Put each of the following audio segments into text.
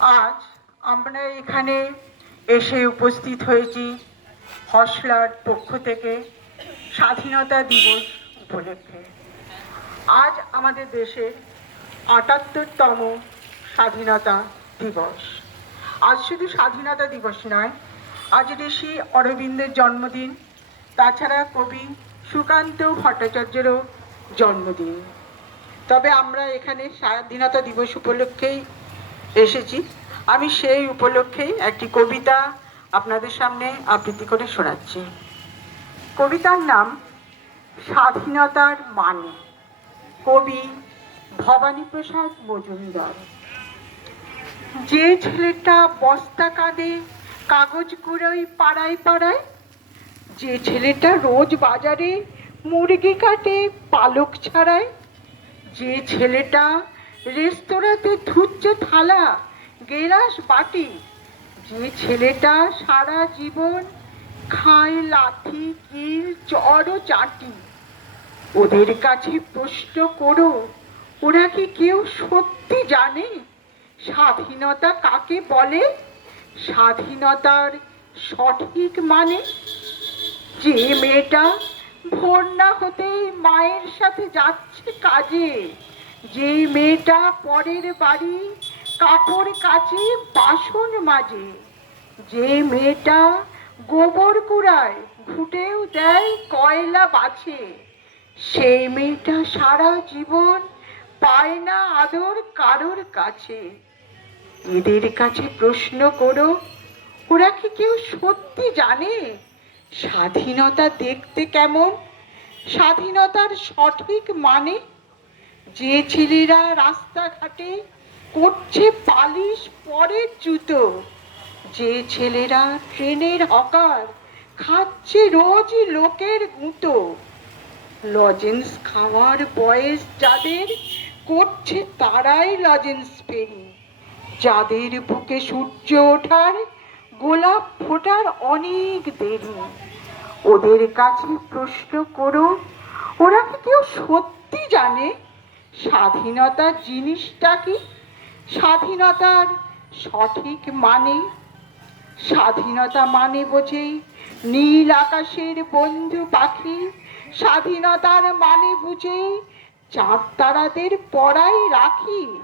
আজ আমরা এখানে এসে উপস্থিত হয়েছি হসলার পক্ষ থেকে স্বাধীনতা দিবস উপলক্ষে। আজ আমাদের দেশের আটাত্তরতম স্বাধীনতা দিবস। আজ শুধু স্বাধীনতা দিবস নয়, আজ ঋষি অরবিন্দের জন্মদিন, তাছাড়া কবি সুকান্ত ভট্টাচার্যেরও জন্মদিন। তবে আমরা এখানে স্বাধীনতা দিবস উপলক্ষেই এসেছি। আমি সেই উপলক্ষেই একটি কবিতা আপনাদের সামনে আবৃত্তি করে শোনাচ্ছি। কবিতার নাম স্বাধীনতার মানে। কবি ভবানীপ্রসাদ মজুমদার। যে ছেলেটা বস্তা কাঁদে কাগজ কুড়োই পাড়ায় পাড়ায়, যে ছেলেটা রোজ বাজারে মুরগি কাটে, পালক ছাড়ায়, যে ছেলেটা রেস্তোরাঁতে ধুচ্ছে থালা গেলাস বাটি। যে ছেলেটা সারা জীবন খায় লাঠি কিল চড় চাটি। ওদের কাছে প্রশ্ন করো, ওরা কি কেউ সত্যি জানে? স্বাধীনতা কাকে বলে? স্বাধীনতার সঠিক মানে? যে মেয়েটা ভোর না হতেই মায়ের সাথে যাচ্ছে কাজে। যে মেয়েটা পরের বাড়ি কাপড় কাচে বাসন মাজে, যে মেয়েটা গোবর কুড়ায় ঘুটেও দেয় কয়লা বাছে, সেই মেয়েটা সারা জীবন পায় না আদর কারোর কাছে। এদের কাছে প্রশ্ন করো, ওরা কি কেউ সত্যি জানে? স্বাধীনতা দেখতে কেমন? স্বাধীনতার সঠিক মানে যে ছেলেরা রাস্তাঘাটে করছে পালিশ পরের জুতো, যে ছেলেরা ট্রেনের হকার খাচ্ছে রোজ লোকের গুঁতো। লজেন্স খাওয়ার বয়স যাদের, করছে তারাই লজেন্স পেরি যাদের বুকে সূর্য ওঠার, গোলাপ ফোটার অনেক দেরি। ওদের কাছে প্রশ্ন করো, ওরা কি কেউ সত্যি জানে? স্বাধীনতা জিনিসটা কি? স্বাধীনতার সঠিক মানে? স্বাধীনতা মানে বোঝে নীল আকাশের বন্ধু পাখি। স্বাধীনতার মানে বুঝে চাঁদ তারাদের পড়াই রাখি।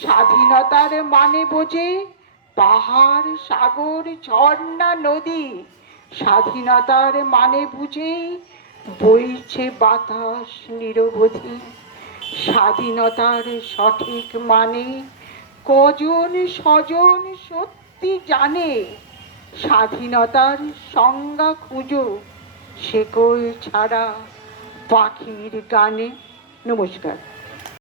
স্বাধীনতার মানে বোঝে পাহাড়, সাগর, ঝর্ণা, নদী। স্বাধীনতার মানে বুঝে বইছে বাতাস নিরবধি। স্বাধীনতার সঠিক মানে কজন স্বজন সত্যি জানে? স্বাধীনতার সংজ্ঞা খুঁজো। শেকল ছাড়া পাখির গানে। নমস্কার।